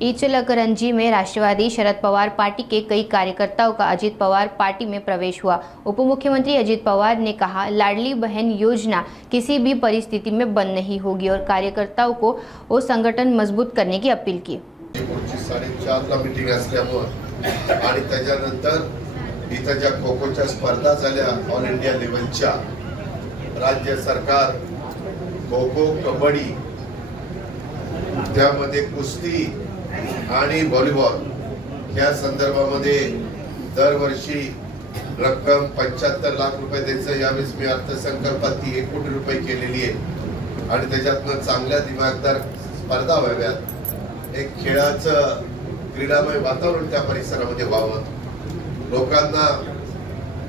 इचलकरंजी में राष्ट्रवादी शरद पवार पार्टी के कई कार्यकर्ताओं का अजित पवार पार्टी में प्रवेश हुआ। उप मुख्यमंत्री अजित पवार ने कहा, लाडली बहन योजना किसी भी परिस्थिति में बंद नहीं होगी और कार्यकर्ताओं को वो संगठन मजबूत करने की अपील की। 4:30 ला मीटिंग असल्यामुळे आणि त्याच्यानंतर इथं ज्या खो-खोच्या स्पर्धा झाल्या ऑल इंडिया लेवलच्या, राज्य सरकार खो-खो, कबड्डी, त्यामध्ये कुस्ती आणि व्हॉलीबॉल या संदर्भामध्ये दरवर्षी रक्कम 75 लाख रुपये द्यायचं यावेळेस मी अर्थसंकल्पात 1 कोटी रुपये केलेली आहे आणि त्याच्यातनं चांगल्या दिमागदार स्पर्धा व्हाव्यात, एक खेळाचं क्रीडामय वातावरण त्या परिसरामध्ये व्हावं, लोकांना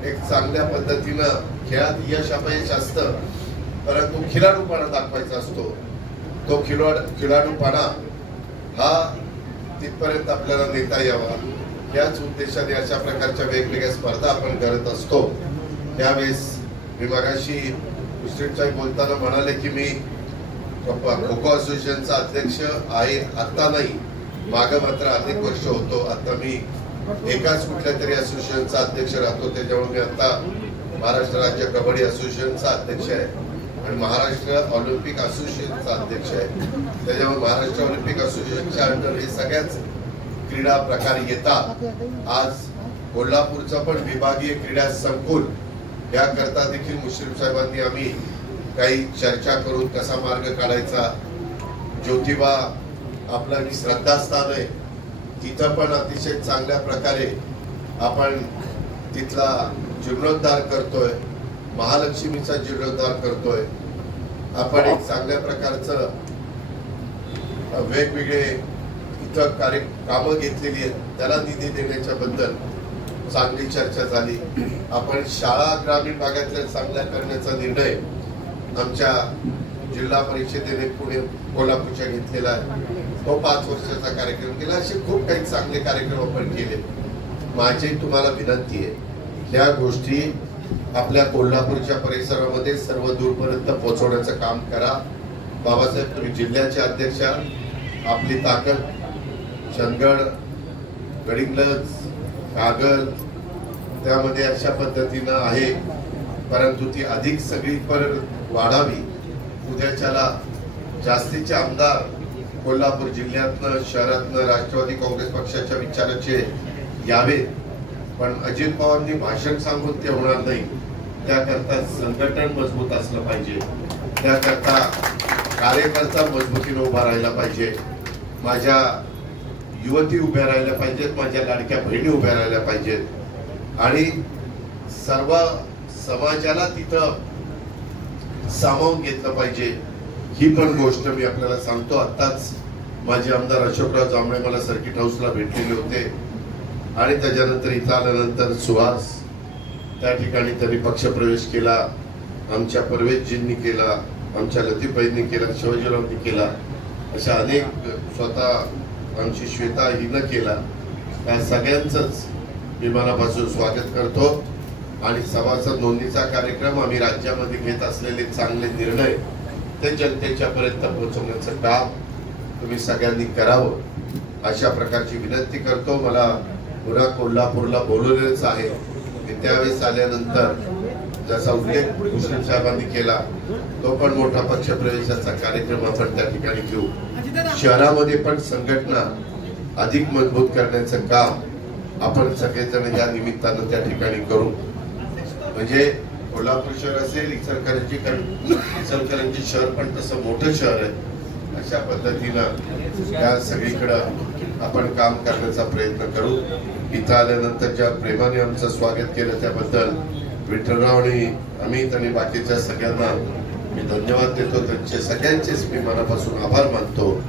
एक चांगल्या पद्धतीनं खेळात यश अपयश असतं परंतु खिलाडूपणा दाखवायचा असतो, तो खिलाडूपणा हा तिथपर्यंत आपल्याला नेता यावा याच उद्देशाने अशा प्रकारच्या वेगवेगळ्या स्पर्धा आपण करत असतो। त्यावेळेस मी मगाशी मुश्रीफ बोलताना म्हणाले की मी खो-खो असोसिएशनचा अध्यक्ष आहे, आता नाही, मागे मात्र अनेक वर्ष होतो। आता मी एकाच कुठल्या तरी असोसिएशनचा अध्यक्ष राहतो, त्याच्यामुळे मी आता महाराष्ट्र राज्य कबड्डी असोसिएशनचा अध्यक्ष आहे आणि महाराष्ट्र ऑलिम्पिक असोसिएशनचा अध्यक्ष आहे, त्याच्यामुळे महाराष्ट्र ऑलिम्पिक असोसिएशनच्या अंडर हे सगळ्याच क्रीडा प्रकार येतात। आज कोल्हापूरचं पण विभागीय क्रीडा संकुल याकरता देखील मुश्रीफ साहेबांनी आम्ही काही चर्चा करून कसा मार्ग काढायचा, ज्योतिबा आपला श्रद्धास्थान आहे तिथं पण अतिशय चांगल्या प्रकारे आपण तिथला जीर्णोद्धार करतोय, महालक्ष्मीचा जीर्णोद्धार करतोय, आपण एक चांगल्या प्रकारचं वेगवेगळे इथं कामं घेतलेली आहेत, त्याला निधी देण्याच्या बद्दल चांगली चर्चा झाली। आपण शाळा ग्रामीण भागातल्या चांगल्या करण्याचा निर्णय आमच्या जिल्हा परिषदेने पुणे कोल्हापूरच्या घेतलेला आहे, तो 5 वर्षाचा कार्यक्रम केला। असे खूप काही चांगले कार्यक्रम आपण केले। माझी तुम्हाला विनंती आहे, ह्या गोष्टी आपल्या कोल्हापूरच्या परिसरामध्ये सर्व दूरपर्यंत पोहोचवण्याचं काम करा। बाबासाहेब, तुम्ही जिल्ह्याचे अध्यक्ष, आपली ताकद चंदगड, गडिंग्लज, कागल त्यामध्ये अशा पद्धतीनं आहे, परंतु ती अधिक सगळीपर्यंत वाढावी। उद्याच्याला जास्तीचे आमदार कोल्हापूर जिल्ह्यातनं शहरातनं राष्ट्रवादी काँग्रेस पक्षाच्या विचाराचे यावे, पण अजित पवारांनी भाषण सांगून ते होणार नाही, त्याकरता संघटन मजबूत असलं पाहिजे, त्याकरता कार्यकर्ता मजबूतीने उभा राहायला पाहिजे, माझ्या युवती उभ्या राहिल्या पाहिजेत, माझ्या लाडक्या बहिणी उभ्या राहिल्या पाहिजेत आणि सर्व समाजाला तिथं सामावून घेतलं पाहिजे। ही पण गोष्ट मी आपल्याला सांगतो। आताच माझे आमदार अशोकराव जांभळे मला सर्किट हाऊसला भेटलेले होते आणि त्याच्यानंतर इथं आल्यानंतर सुहास त्या ठिकाणी त्यांनी पक्षप्रवेश केला, आमच्या परवेशजींनी केला, आमच्या लतीफबाईंनी केला, शिवाजीरावनी केला, अशा अनेक, स्वतः आमची श्वेता हिनं केला। त्या सगळ्यांचंच मी मनापासून स्वागत करतो आणि सभासद नोंदणीचा कार्यक्रम आम्ही राज्यामध्ये घेत असलेले चांगले निर्णय ते जनतेच्या पर्यंत पोहोचवण्याचं काम तुम्ही सगळ्यांनी करावं अशा प्रकारची विनंती करतो। मला पुन्हा कोल्हापूरला बोलवलेच आहे, की त्यावेळेस आल्यानंतर जसा उल्लेख मुश्रीफ साहेबांनी केला तो पण मोठा पक्षप्रवेशाचा कार्यक्रम आपण त्या ठिकाणी घेऊ। शहरामध्ये पण संघटना अधिक मजबूत करण्याचं काम आपण सगळेजण या निमित्तानं त्या ठिकाणी करू। म्हणजे कोल्हापूर शहर असेल, इचलकरंजी शहर पण तसं मोठं शहर आहे, अशा पद्धतीनं या सगळीकडं आपण काम करण्याचा प्रयत्न करू। इथं आल्यानंतर ज्या प्रेमाने आमचं स्वागत केलं त्याबद्दल विठ्ठलराव आणि अमित आणि बाकीच्या सगळ्यांना मी धन्यवाद देतो, त्यांचे सगळ्यांचेच मी मनापासून आभार मानतो।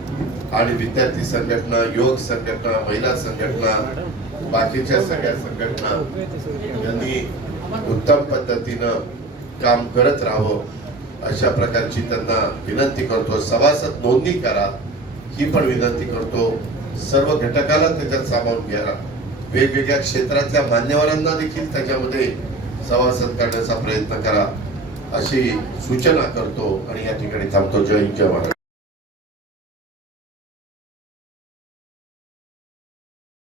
आणि विद्यार्थी संघटना, युवक संघटना, महिला संघटना, बाकीच्या सगळ्या संघटना यांनी उत्तम पद्धतीनं काम करत राहावं अशा प्रकारची त्यांना विनंती करतो। सभासद नोंदणी करा ही पण विनंती करतो, सर्व घटकाला त्याच्यात सामावून घ्या, वेगवेगळ्या क्षेत्रातल्या मान्यवरांना देखील त्याच्यामध्ये सभासद करण्याचा प्रयत्न करा अशी सूचना करतो आणि या ठिकाणी थांबतो। जय हिंद, जय महाराष्ट्र।